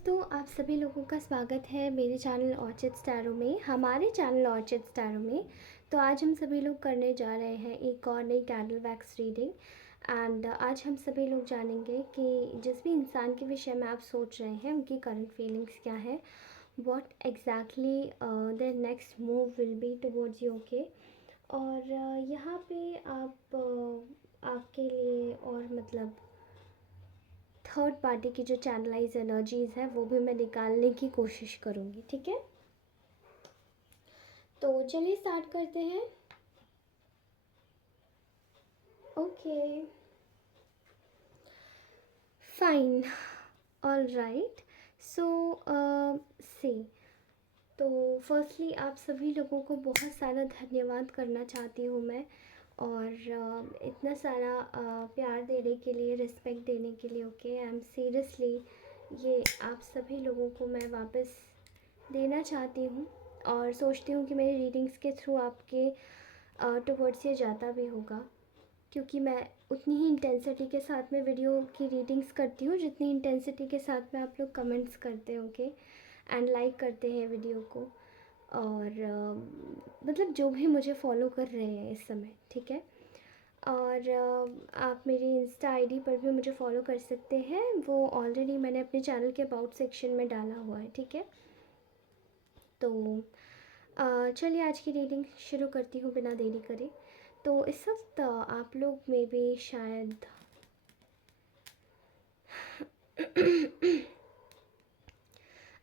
दोस्तों, आप सभी लोगों का स्वागत है मेरे चैनल ऑर्चिड स्टैरो में, हमारे चैनल ऑर्चिड स्टैरो में। तो आज हम सभी लोग करने जा रहे हैं एक और नई कैंडल वैक्स रीडिंग। एंड आज हम सभी लोग जानेंगे कि जिस भी इंसान के विषय में आप सोच रहे हैं उनकी करंट फीलिंग्स क्या है, what exactly their next move will be towards you. Okay. और यहाँ पे आपके लिए और मतलब थर्ड पार्टी की जो चैनलाइज एनर्जीज़ है वो भी मैं निकालने की कोशिश करूँगी। ठीक है, तो चलिए स्टार्ट करते हैं। Okay, fine, all right. So see, तो फर्स्टली आप सभी लोगों को बहुत सारा धन्यवाद करना चाहती हूँ मैं। और इतना सारा प्यार देने के लिए, रिस्पेक्ट देने के लिए। ओके, आई एम सीरियसली, ये आप सभी लोगों को मैं वापस देना चाहती हूँ और सोचती हूँ कि मेरी रीडिंग्स के थ्रू आपके टुवर्ड्स ये जाता भी होगा, क्योंकि मैं उतनी ही इंटेंसिटी के साथ में वीडियो की रीडिंग्स करती हूँ जितनी इंटेंसिटी के साथ में आप लोग कमेंट्स करते हैं। ओके, एंड लाइक करते हैं वीडियो को। और मतलब जो भी मुझे फॉलो कर रहे हैं इस समय। ठीक है, और आप मेरी इंस्टा आईडी पर भी मुझे फॉलो कर सकते हैं, वो ऑलरेडी मैंने अपने चैनल के अबाउट सेक्शन में डाला हुआ है। ठीक है, तो चलिए आज की रीडिंग शुरू करती हूँ बिना देरी करे। तो इस वक्त आप लोग में भी शायद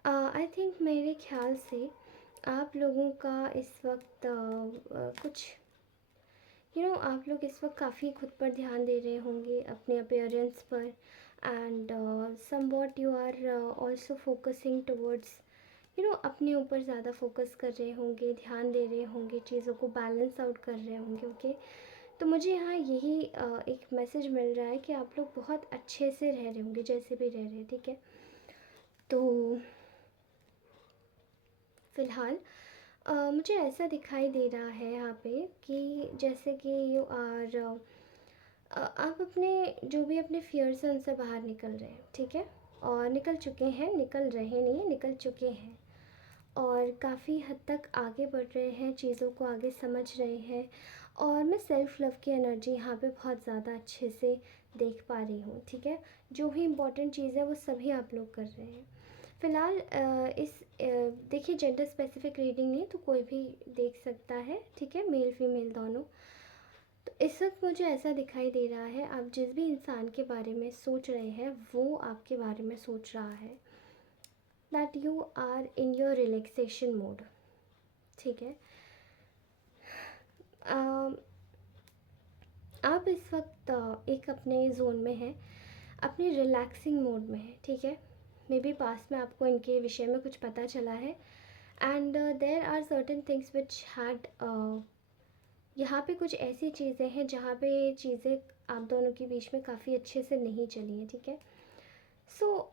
आई थिंक, मेरे ख्याल से आप लोगों का इस वक्त कुछ आप लोग इस वक्त काफ़ी खुद पर ध्यान दे रहे होंगे, अपने अपीयरेंस पर। And somewhat you are also focusing towards, अपने ऊपर ज़्यादा फोकस कर रहे होंगे, ध्यान दे रहे होंगे, चीज़ों को बैलेंस आउट कर रहे होंगे। ओके, तो मुझे यहाँ यही एक मैसेज मिल रहा है कि आप लोग बहुत अच्छे से रह रहे होंगे, जैसे भी रह रहे हैं। ठीक है, तो फ़िलहाल मुझे ऐसा दिखाई दे रहा है यहाँ पे कि जैसे कि यू आर आप अपने जो भी अपने फियर्स हैं उनसे बाहर निकल रहे हैं। ठीक है, और निकल चुके हैं, निकल रहे नहीं, निकल चुके हैं। और काफ़ी हद तक आगे बढ़ रहे हैं, चीज़ों को आगे समझ रहे हैं। और मैं सेल्फ़ लव की एनर्जी यहाँ पे बहुत ज़्यादा अच्छे से देख पा रही हूँ। ठीक है, जो भी इम्पोर्टेंट चीज़ है वो सभी आप लोग कर रहे हैं। फ़िलहाल देखिए, जेंडर स्पेसिफिक रीडिंग नहीं, तो कोई भी देख सकता है। ठीक है, मेल फीमेल दोनों। तो इस वक्त मुझे ऐसा दिखाई दे रहा है, आप जिस भी इंसान के बारे में सोच रहे हैं वो आपके बारे में सोच रहा है, that you are in your relaxation mode. ठीक है, आप इस वक्त एक अपने जोन में हैं, अपने रिलैक्सिंग मोड में हैं। ठीक है, मे बी पास में आपको इनके विषय में कुछ पता चला है। And there are certain things which had, यहाँ पे कुछ ऐसी चीज़ें हैं जहाँ पे चीज़ें आप दोनों के बीच में काफ़ी अच्छे से नहीं चली हैं। ठीक है, so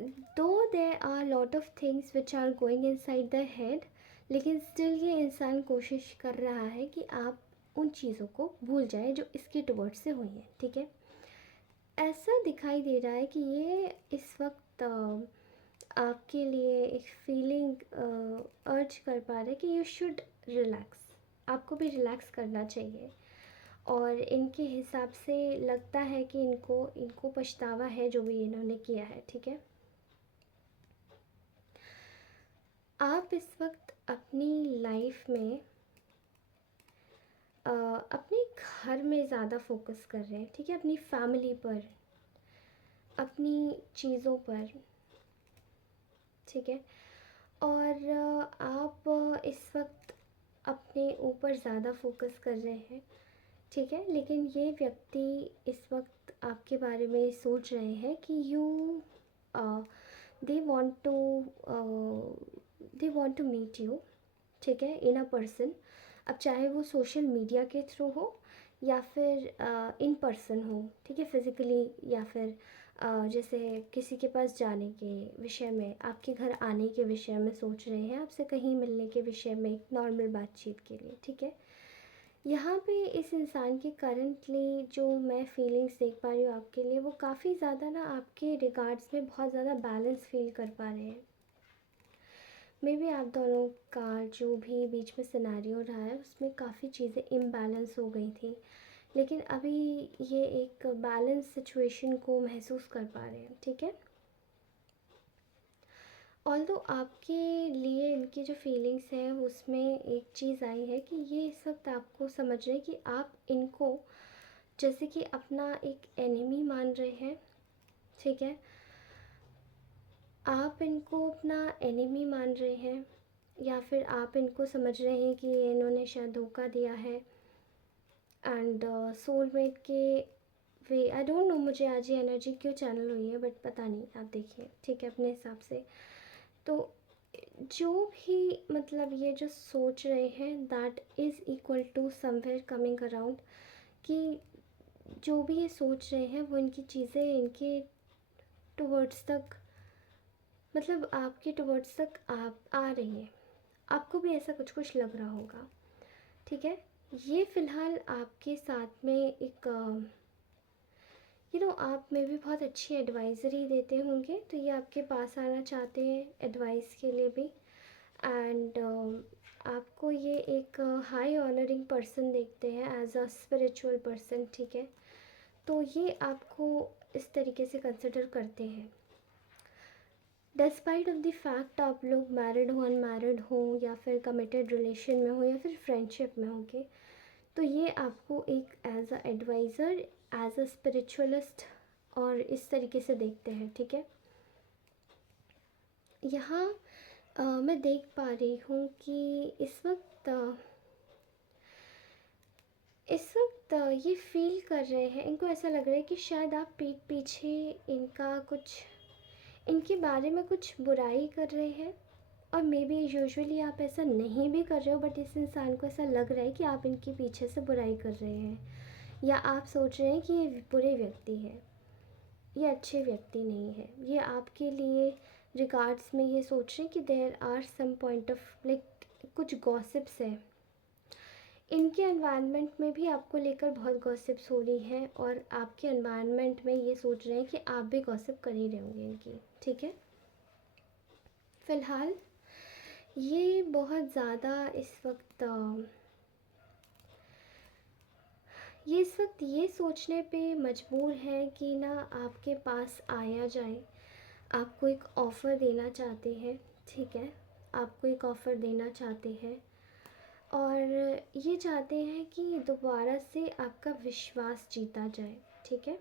though there are lot of things which are going inside the head, लेकिन स्टिल ये इंसान कोशिश कर रहा है कि आप उन चीज़ों को भूल जाए जो इसके टुवर्ड्स से हुई हैं। ठीक है, ऐसा दिखाई दे रहा है कि ये इस वक्त आपके लिए एक फीलिंग अर्ज कर पा रहा है कि यू शुड रिलैक्स, आपको भी रिलैक्स करना चाहिए। और इनके हिसाब से लगता है कि इनको इनको पछतावा है जो भी इन्होंने किया है। ठीक है, आप इस वक्त अपनी लाइफ में अपने घर में ज़्यादा फोकस कर रहे हैं। ठीक है, अपनी फैमिली पर, अपनी चीज़ों पर। ठीक है, और आप इस वक्त अपने ऊपर ज़्यादा फोकस कर रहे हैं। ठीक है, लेकिन ये व्यक्ति इस वक्त आपके बारे में सोच रहे हैं कि you they want to they want to meet you. ठीक है, इन अ पर्सन। अब चाहे वो सोशल मीडिया के थ्रू हो या फिर इन पर्सन हो। ठीक है, फिज़िकली, या फिर जैसे किसी के पास जाने के विषय में, आपके घर आने के विषय में सोच रहे हैं, आपसे कहीं मिलने के विषय में, एक नॉर्मल बातचीत के लिए। ठीक है, यहाँ पे इस इंसान की करंटली जो मैं फीलिंग्स देख पा रही हूँ आपके लिए, वो काफ़ी ज़्यादा ना आपके रिगार्ड्स में बहुत ज़्यादा बैलेंस फील कर पा रहे हैं। मे बी आप दोनों का जो भी बीच में सिनेरियो रहा है उसमें काफ़ी चीज़ें इम्बैलेंस हो गई थी, लेकिन अभी ये एक बैलेंस सिचुएशन को महसूस कर पा रहे हैं, ठीक है। ऑल्दो आपके लिए इनकी जो फीलिंग्स हैं उसमें एक चीज़ आई है कि ये इस वक्त आपको समझ रहे हैं कि आप इनको जैसे कि अपना एक एनिमी मान रहे हैं, ठीक है। आप इनको अपना एनिमी मान रहे हैं, या फिर आप इनको समझ रहे हैं कि इन्होंने शायद धोखा दिया है। एंड सोलमेट के वे आई डोंट नो, मुझे आज ये एनर्जी क्यों चैनल हुई है, बट पता नहीं, आप देखिए, ठीक है, अपने हिसाब से। तो जो भी मतलब ये जो सोच रहे हैं that is equal to somewhere coming around, कि जो भी ये सोच रहे हैं वो इनकी चीज़ें इनके टुवर्ड्स तक, मतलब आपके टुवर्ड्स तक आप आ रही है। आपको भी ऐसा कुछ कुछ लग रहा होगा, ठीक है। ये फ़िलहाल आपके साथ में एक आप में भी बहुत अच्छी एडवाइज़री देते होंगे, तो ये आपके पास आना चाहते हैं एडवाइस के लिए भी। एंड आपको ये एक हाई ऑनरिंग पर्सन देखते हैं एज अ स्पिरिचुअल पर्सन, ठीक है। तो ये आपको इस तरीके से कंसिडर करते हैं, डिस्पाइट ऑफ द फैक्ट आप लोग मैरिड हो, अनमैरिड हो, या फिर कमिटेड रिलेशन में हो, या फिर फ्रेंडशिप में होंगे। तो ये आपको एक as a advisor, as a spiritualist और इस तरीके से देखते हैं, ठीक है। यहाँ मैं देख पा रही हूँ कि इस वक्त ये फील कर रहे हैं, इनको ऐसा लग रहा है कि शायद आप पीठ पीछे इनका कुछ, इनके बारे में कुछ बुराई कर रहे हैं। और मे बी यूजुअली आप ऐसा नहीं भी कर रहे हो, बट इस इंसान को ऐसा लग रहा है कि आप इनके पीछे से बुराई कर रहे हैं, या आप सोच रहे हैं कि ये बुरे व्यक्ति है, ये अच्छे व्यक्ति नहीं है। ये आपके लिए रिगार्ड्स में ये सोच रहे हैं कि there are some point of like कुछ गॉसिप्स है इनके एनवायरनमेंट में भी, आपको लेकर बहुत गॉसिप्स हो रही हैं, और आपके एनवायरनमेंट में ये सोच रहे हैं कि आप भी गॉसिप कर ही रहे होंगे इनकी, ठीक है। फ़िलहाल ये बहुत ज़्यादा इस वक्त ये सोचने पे मजबूर है कि ना आपके पास आया जाए, आपको एक ऑफ़र देना चाहते हैं, ठीक है। आपको एक ऑफ़र देना चाहते हैं, और ये चाहते हैं कि दोबारा से आपका विश्वास जीता जाए, ठीक है।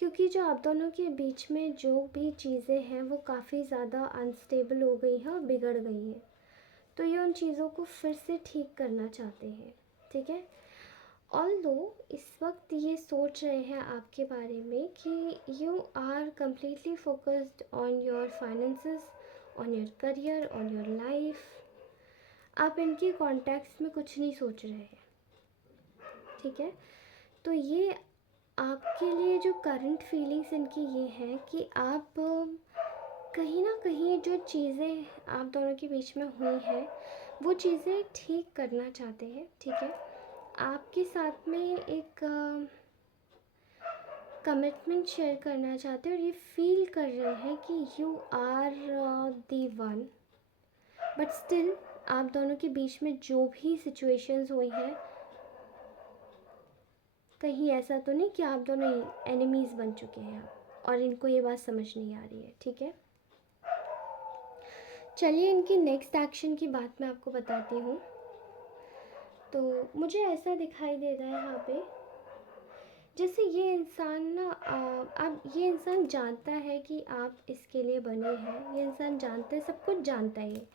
क्योंकि जो आप दोनों के बीच में जो भी चीज़ें हैं वो काफ़ी ज़्यादा अनस्टेबल हो गई हैं और बिगड़ गई हैं, तो ये उन चीज़ों को फिर से ठीक करना चाहते हैं, ठीक है। ऑल्दो इस वक्त ये सोच रहे हैं आपके बारे में कि you are completely focused on your finances, on your career, on your life. आप इनके कॉन्टेक्स्ट में कुछ नहीं सोच रहे हैं, ठीक है। तो ये आपके लिए जो करंट फीलिंग्स इनकी ये हैं कि आप कहीं ना कहीं जो चीज़ें आप दोनों के बीच में हुई हैं वो चीज़ें ठीक करना चाहते हैं, ठीक है। आपके साथ में एक कमिटमेंट शेयर करना चाहते हैं, और ये फील कर रहे हैं कि you are the one, but still आप दोनों के बीच में जो भी सिचुएशंस हुई हैं, कहीं ऐसा तो नहीं कि आप दोनों एनिमीज़ बन चुके हैं और इनको ये बात समझ नहीं आ रही है, ठीक है। चलिए इनकी नेक्स्ट एक्शन की बात मैं आपको बताती हूँ। तो मुझे ऐसा दिखाई दे रहा है यहाँ पे, जैसे ये इंसान ना अब ये इंसान जानता है कि आप इसके लिए बने हैं, ये इंसान जानता है, सब कुछ जानता है ये,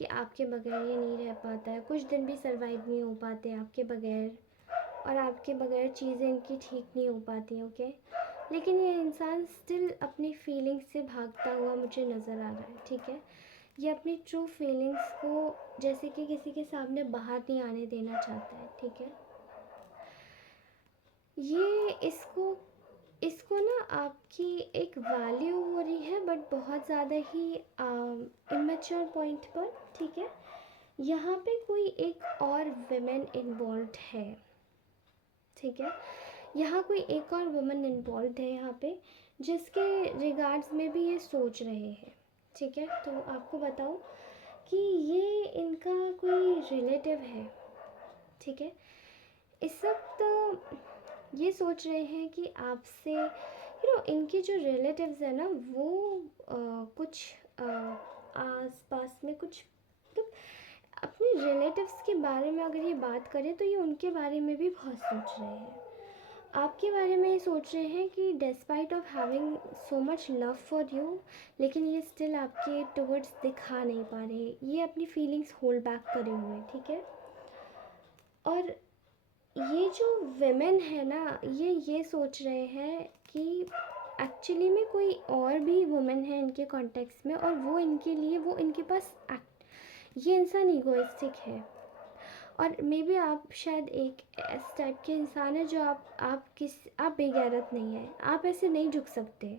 कि आपके बगैर ये नहीं रह पाता है, कुछ दिन भी सरवाइव नहीं हो पाते आपके बगैर, और आपके बगैर चीज़ें इनकी ठीक नहीं हो पाती, ओके। लेकिन ये इंसान स्टिल अपनी फीलिंग्स से भागता हुआ मुझे नज़र आ रहा है, ठीक है। ये अपनी ट्रू फीलिंग्स को जैसे कि किसी के सामने बाहर नहीं आने देना चाहता है, ठीक है। ये इसको इसको ना आपकी एक वैल्यू हो रही है, बट बहुत ज़्यादा ही इमेच्योर पॉइंट पर, ठीक है। यहाँ पे कोई एक और विमेन इन्वॉल्व है, ठीक है। यहाँ कोई एक और वुमन इन्वॉल्व है यहाँ पे, जिसके रिगार्ड्स में भी ये सोच रहे हैं, ठीक है। तो आपको बताऊँ कि ये इनका कोई रिलेटिव है, ठीक है। इस वक्त ये सोच रहे हैं कि आपसे इनके जो रिलेटिव्स हैं ना वो कुछ आस पास में कुछ मतलब अपने रिलेटिव्स के बारे में अगर ये बात करें तो ये उनके बारे में भी बहुत सोच रहे हैं। आपके बारे में ये सोच रहे हैं कि despite of having so much love for you, लेकिन ये स्टिल आपके टुवर्ड्स दिखा नहीं पा रहे, ये अपनी फीलिंग्स होल्ड बैक करे हुए हैं, ठीक है। और ये जो विमेन है ना, ये सोच रहे हैं कि एक्चुअली में कोई और भी वुमेन है इनके कॉन्टेक्स्ट में, और वो इनके लिए वो इनके पास ये इंसान ईगोइस्टिक है। और मे बी आप शायद एक इस टाइप के इंसान है जो आप बेगैरत नहीं है, आप ऐसे नहीं झुक सकते,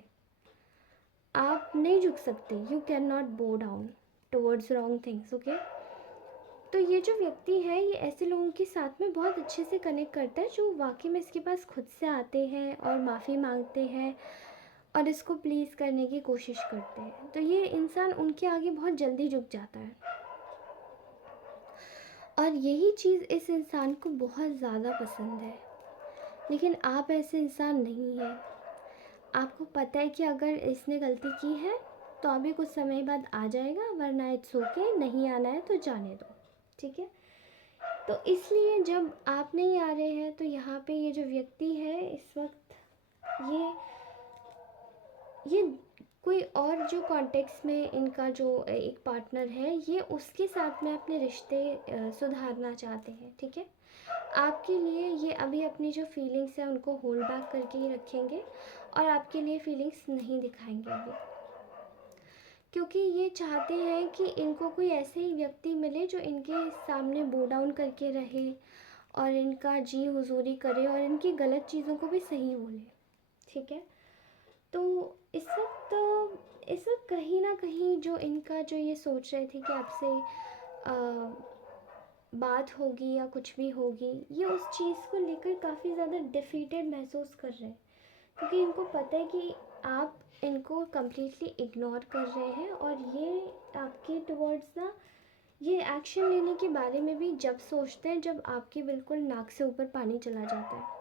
आप नहीं झुक सकते, यू कैन नॉट बो down towards wrong things, okay. तो ये जो व्यक्ति है ये ऐसे लोगों के साथ में बहुत अच्छे से कनेक्ट करता है जो वाकई में इसके पास खुद से आते हैं और माफ़ी मांगते हैं और इसको प्लीज़ करने की कोशिश करते हैं। तो ये इंसान उनके आगे बहुत जल्दी झुक जाता है, और यही चीज़ इस इंसान को बहुत ज़्यादा पसंद है। लेकिन आप ऐसे इंसान नहीं हैं। आपको पता है कि अगर इसने गलती की है तो अभी कुछ समय बाद आ जाएगा, वरना इट्स ओके, नहीं आना है तो जाने दो, ठीक है। तो इसलिए जब आप नहीं आ रहे हैं तो यहाँ पे ये जो व्यक्ति है इस वक्त ये कोई और जो कॉन्टेक्स्ट में इनका जो एक पार्टनर है ये उसके साथ में अपने रिश्ते सुधारना चाहते हैं, ठीक है। आपके लिए ये अभी अपनी जो फीलिंग्स हैं उनको होल्ड बैक करके ही रखेंगे और आपके लिए फीलिंग्स नहीं दिखाएंगे अभी, क्योंकि ये चाहते हैं कि इनको कोई ऐसे ही व्यक्ति मिले जो इनके सामने बो डाउन करके रहे और इनका जी हुजूरी करे और इनकी गलत चीज़ों को भी सही बोले, ठीक है। तो इस वक्त कहीं ना कहीं जो इनका जो ये सोच रहे थे कि आपसे बात होगी या कुछ भी होगी, ये उस चीज़ को लेकर काफ़ी ज़्यादा डिफीटेड महसूस कर रहे हैं, क्योंकि इनको पता है कि आप इनको कम्प्लीटली इग्नोर कर रहे हैं और ये आपके टुवर्ड्स ना ये एक्शन लेने के बारे में भी जब सोचते हैं जब आपकी बिल्कुल नाक से ऊपर पानी चला जाता है।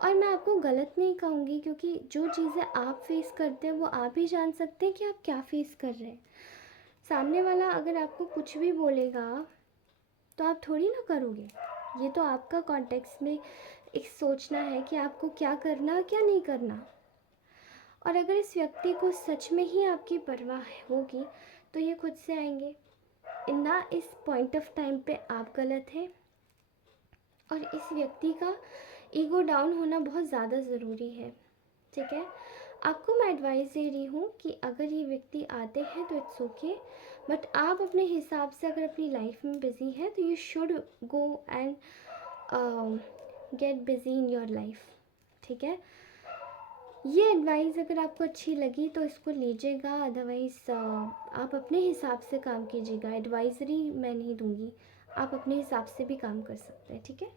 और मैं आपको गलत नहीं कहूँगी, क्योंकि जो चीज़ें आप फेस करते हैं वो आप ही जान सकते हैं कि आप क्या फेस कर रहे हैं। सामने वाला अगर आपको कुछ भी बोलेगा तो आप थोड़ी ना करोगे, ये तो आपका कॉन्टेक्स्ट में एक सोचना है कि आपको क्या करना क्या नहीं करना। और अगर इस व्यक्ति को सच में ही आपकी परवाह होगी तो ये खुद से आएंगे ना। इस पॉइंट ऑफ टाइम पे आप गलत हैं और इस व्यक्ति का ईगो डाउन होना बहुत ज़्यादा ज़रूरी है, ठीक है। आपको मैं एडवाइस दे रही हूँ कि अगर ये व्यक्ति आते हैं तो इट्स ओके, बट आप अपने हिसाब से अगर अपनी लाइफ में बिज़ी है तो you should go and get busy in your life, ठीक है। ये एडवाइस अगर आपको अच्छी लगी तो इसको लीजिएगा, अदरवाइज़ आप अपने हिसाब से काम कीजिएगा। एडवाइज़री मैं नहीं दूँगी, आप अपने हिसाब से भी काम कर सकते हैं, ठीक है।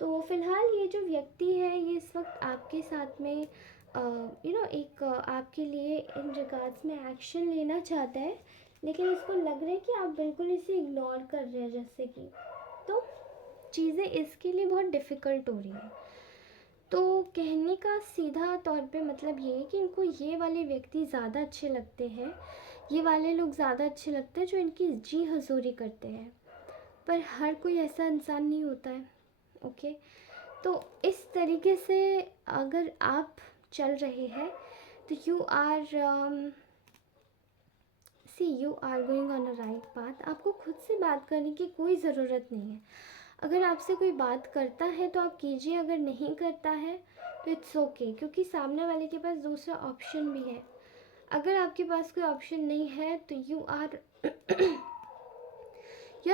तो फ़िलहाल ये जो व्यक्ति है ये इस वक्त आपके साथ में एक आपके लिए इन रिगार्ड्स में एक्शन लेना चाहता है, लेकिन इसको लग रहा है कि आप बिल्कुल इसे इग्नोर कर रहे हैं जैसे कि, तो चीज़ें इसके लिए बहुत डिफ़िकल्ट हो रही हैं। तो कहने का सीधा तौर पे मतलब ये है कि इनको ये वाले व्यक्ति ज़्यादा अच्छे लगते हैं, ये वाले लोग ज़्यादा अच्छे लगते हैं जो इनकी जी हजूरी करते हैं, पर हर कोई ऐसा इंसान नहीं होता है, ओके। तो इस तरीके से अगर आप चल रहे हैं तो you are going on a right path. आपको खुद से बात करने की कोई ज़रूरत नहीं है। अगर आपसे कोई बात करता है तो आप कीजिए, अगर नहीं करता है तो इट्स ओके, क्योंकि सामने वाले के पास दूसरा ऑप्शन भी है। अगर आपके पास कोई ऑप्शन नहीं है तो यू आर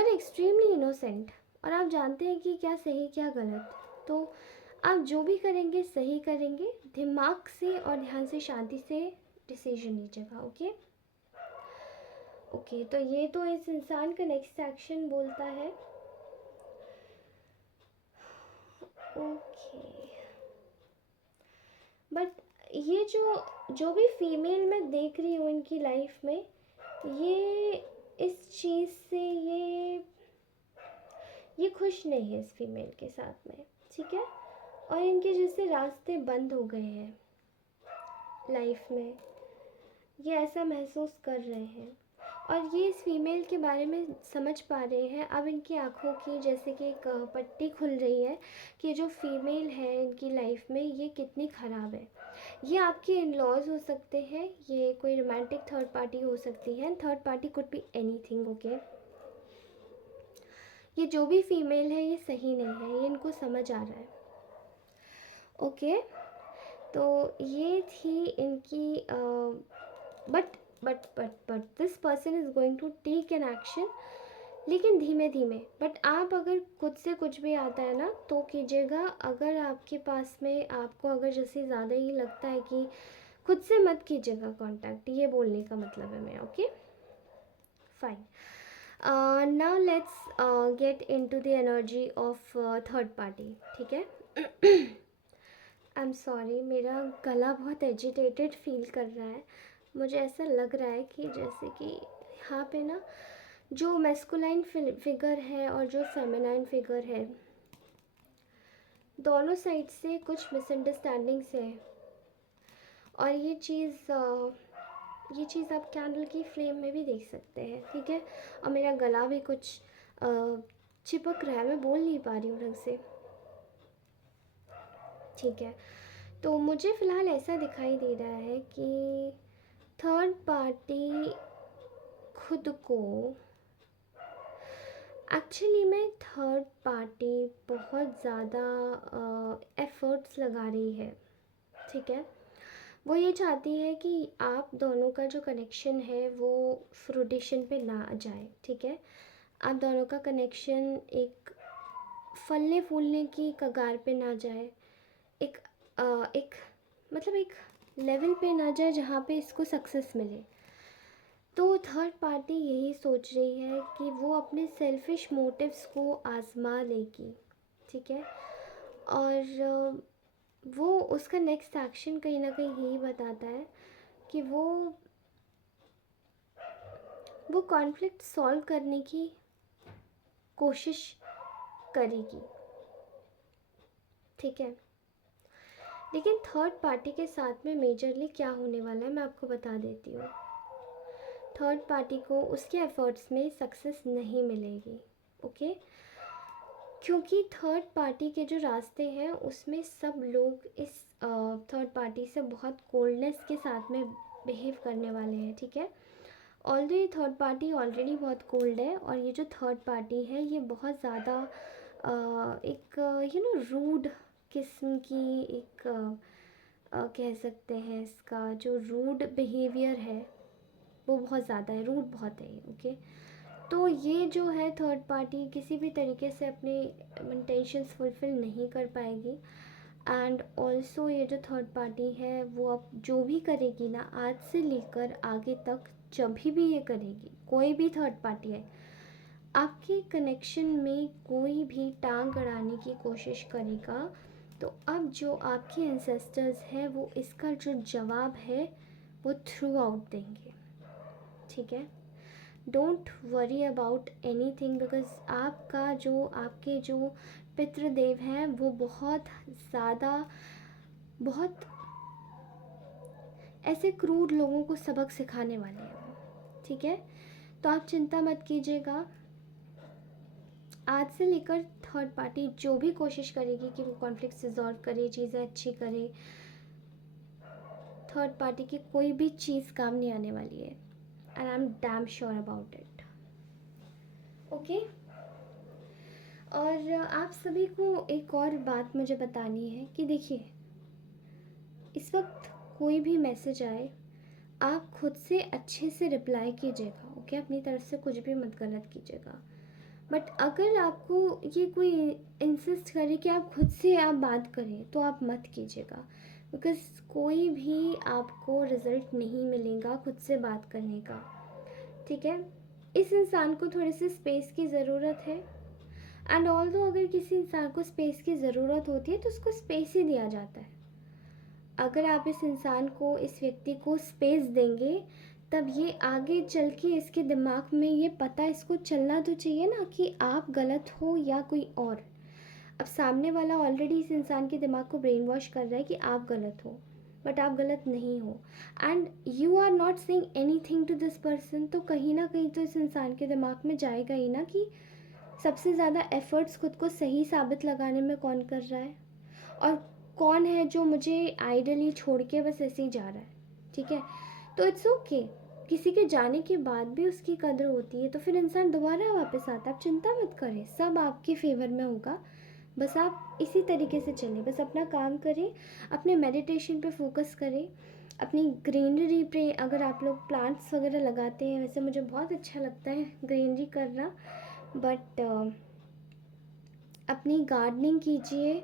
एक्सट्रीमली इनोसेंट, और आप जानते हैं कि क्या सही क्या गलत। तो आप जो भी करेंगे सही करेंगे, दिमाग से और ध्यान से शांति से डिसीजन लीजिएगा, ओके। ओके, तो ये तो इस इंसान का नेक्स्ट एक्शन बोलता है। ओके, बट ये जो जो भी फीमेल मैं देख रही हूँ इनकी लाइफ में, ये इस चीज़ से ये खुश नहीं है इस फीमेल के साथ में, ठीक है। और इनके जैसे रास्ते बंद हो गए हैं लाइफ में, ये ऐसा महसूस कर रहे हैं। और ये इस फीमेल के बारे में समझ पा रहे हैं। अब इनकी आँखों की जैसे कि एक पट्टी खुल रही है कि जो फीमेल है इनकी लाइफ में ये कितनी ख़राब है। ये आपके इन लॉज हो सकते हैं, ये कोई रोमांटिक थर्ड पार्टी हो सकती है। Third party could be anything, okay. ये जो भी फीमेल है ये सही नहीं है, ये इनको समझ आ रहा है, ओके। तो ये थी इनकी but this person is going to take an action, लेकिन धीमे धीमे। बट आप अगर खुद से कुछ भी आता है ना तो कीजिएगा। अगर आपके पास में आपको अगर जैसे ज़्यादा ही लगता है कि खुद से मत कीजिएगा कांटेक्ट, ये बोलने का मतलब है मैं, okay fine. Now let's get into the energy of third party, ठीक है। आई एम सॉरी, मेरा गला बहुत एजिटेटेड फील कर रहा है। मुझे ऐसा लग रहा है कि जैसे कि यहाँ पे ना जो मैस्कुलाइन फिगर है और जो फेमिनाइन फिगर है, दोनों साइड से कुछ मिसअंडरस्टैंडिंग्स है। और ये चीज़ आप कैंडल की फ्लेम में भी देख सकते हैं, ठीक है। और मेरा गला भी कुछ चिपक रहा है, मैं बोल नहीं पा रही हूँ ढंग से, ठीक है। तो मुझे फ़िलहाल ऐसा दिखाई दे रहा है कि थर्ड पार्टी खुद को एक्चुअली में थर्ड पार्टी बहुत ज़्यादा एफ़र्ट्स लगा रही है, ठीक है। वो ये चाहती है कि आप दोनों का जो कनेक्शन है वो फ्रूटिशन पे ना आ जाए, ठीक है। आप दोनों का कनेक्शन एक फलने फूलने की कगार पे ना जाए, एक एक मतलब एक लेवल पे ना जाए जहाँ पे इसको सक्सेस मिले। तो थर्ड पार्टी यही सोच रही है कि वो अपने सेल्फिश मोटिव्स को आजमा लेगी, ठीक है। और वो उसका नेक्स्ट एक्शन कहीं ना कहीं यही बताता है कि वो कॉन्फ्लिक्ट सॉल्व करने की कोशिश करेगी, ठीक है। लेकिन थर्ड पार्टी के साथ में मेजरली क्या होने वाला है मैं आपको बता देती हूँ। थर्ड पार्टी को उसके एफर्ट्स में सक्सेस नहीं मिलेगी, ओके। क्योंकि थर्ड पार्टी के जो रास्ते हैं उसमें सब लोग इस थर्ड पार्टी से बहुत कोल्डनेस के साथ में बिहेव करने वाले हैं, ठीक है। ऑलरेडी थर्ड पार्टी ऑलरेडी बहुत कोल्ड है, और ये जो थर्ड पार्टी है ये बहुत ज़्यादा एक रूड किस्म की एक कह सकते हैं इसका जो रूड बिहेवियर है वो बहुत ज़्यादा है, रूड बहुत है ये, ओके। तो ये जो है थर्ड पार्टी किसी भी तरीके से अपने इंटेंशंस फुलफ़िल नहीं कर पाएगी। एंड ऑल्सो ये जो थर्ड पार्टी है वो अब जो भी करेगी ना आज से लेकर आगे तक, जब भी ये करेगी, कोई भी थर्ड पार्टी है आपके कनेक्शन में कोई भी टांग अड़ाने की कोशिश करेगा, तो अब जो आपके एंसेस्टर्स हैं वो इसका जो जवाब है वो थ्रू आउट देंगे, ठीक है। Don't worry about any thing, because आपके जो पितृदेव हैं वो बहुत ज़्यादा बहुत ऐसे क्रूर लोगों को सबक सिखाने वाले हैं वो, ठीक है। तो आप चिंता मत कीजिएगा। आज से लेकर थर्ड पार्टी जो भी कोशिश करेगी कि वो कॉन्फ्लिक्ट रिजॉल्व करे, चीज़ें अच्छी करे, थर्ड पार्टी की कोई भी चीज़ काम नहीं आने वाली है। And I am damn sure about it, okay. और आप सभी को एक और बात मुझे बतानी है कि देखिए, इस वक्त कोई भी मैसेज आए आप खुद से अच्छे से रिप्लाई कीजिएगा, ओके। अपनी तरफ से कुछ भी मत गलत कीजिएगा। बट अगर आपको ये कोई इंसिस्ट करे कि आप खुद से आप बात करें तो आप मत कीजिएगा, बिकॉज़ कोई भी आपको रिज़ल्ट नहीं मिलेगा खुद से बात करने का। ठीक है? इस इंसान को थोड़ी सी स्पेस की ज़रूरत है। एंड ऑल्दो अगर किसी इंसान को स्पेस की ज़रूरत होती है तो उसको स्पेस ही दिया जाता है। अगर आप इस इंसान को, इस व्यक्ति को स्पेस देंगे, तब ये आगे चल के इसके दिमाग में ये पता इसको चलना तो चाहिए ना कि आप गलत हो या कोई और। अब सामने वाला ऑलरेडी इस इंसान के दिमाग को ब्रेन वॉश कर रहा है कि आप गलत हो, बट आप गलत नहीं हो। And you are not saying anything to this person, तो कहीं ना कहीं तो इस इंसान के दिमाग में जाएगा ही ना कि सबसे ज़्यादा एफ़र्ट्स खुद को सही साबित लगाने में कौन कर रहा है, और कौन है जो मुझे आइडली छोड़ के बस ऐसे ही जा रहा है। ठीक है? तो इट्स ओके, किसी के जाने के बाद भी उसकी कदर होती है, तो फिर इंसान दोबारा वापस आता है। आप चिंता मत करें, सब आपके फेवर में होगा। बस आप इसी तरीके से चलें, बस अपना काम करें, अपने मेडिटेशन पे फोकस करें, अपनी ग्रीनरी पे। अगर आप लोग प्लांट्स वगैरह लगाते हैं, वैसे मुझे बहुत अच्छा लगता है ग्रीनरी करना, बट अपनी गार्डनिंग कीजिए,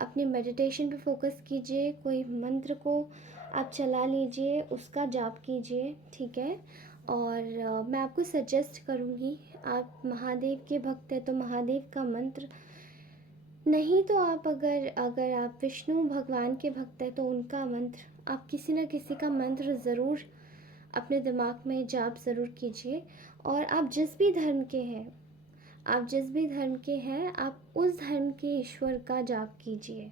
अपनी मेडिटेशन पे फोकस कीजिए, कोई मंत्र को आप चला लीजिए, उसका जाप कीजिए। ठीक है? और मैं आपको सजेस्ट करूँगी, आप महादेव के भक्त हैं तो महादेव का मंत्र, नहीं तो आप अगर अगर आप विष्णु भगवान के भक्त हैं तो उनका मंत्र, आप किसी न किसी का मंत्र ज़रूर अपने दिमाग में जाप ज़रूर कीजिए। और आप जिस भी धर्म के हैं, आप जिस भी धर्म के हैं, आप उस धर्म के ईश्वर का जाप कीजिए।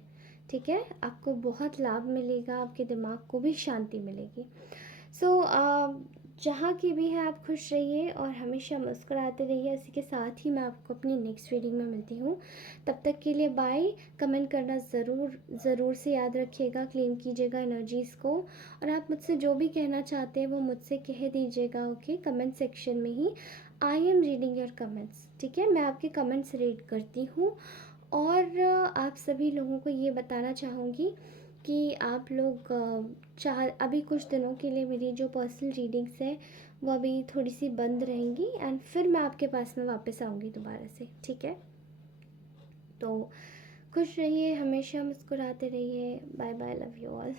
ठीक है? आपको बहुत लाभ मिलेगा, आपके दिमाग को भी शांति मिलेगी। सो जहाँ की भी है आप खुश रहिए और हमेशा मुस्कुराते रहिए। इसी के साथ ही मैं आपको अपनी नेक्स्ट रीडिंग में मिलती हूँ। तब तक के लिए बाय। कमेंट करना ज़रूर से याद रखिएगा, क्लेम कीजिएगा एनर्जीज़ को, और आप मुझसे जो भी कहना चाहते हैं वो मुझसे कह दीजिएगा। ओके? कमेंट सेक्शन में ही I am reading your comments. ठीक है? मैं आपके कमेंट्स रीड करती हूँ। और आप सभी लोगों को ये बताना चाहूँगी कि आप लोग चाह अभी कुछ दिनों के लिए मेरी जो पर्सनल रीडिंग्स है वो अभी थोड़ी सी बंद रहेंगी, एंड फिर मैं आपके पास में वापस आऊँगी दोबारा से। ठीक है? तो खुश रहिए, हमेशा मुस्कुराते रहिए। Bye bye, love you all.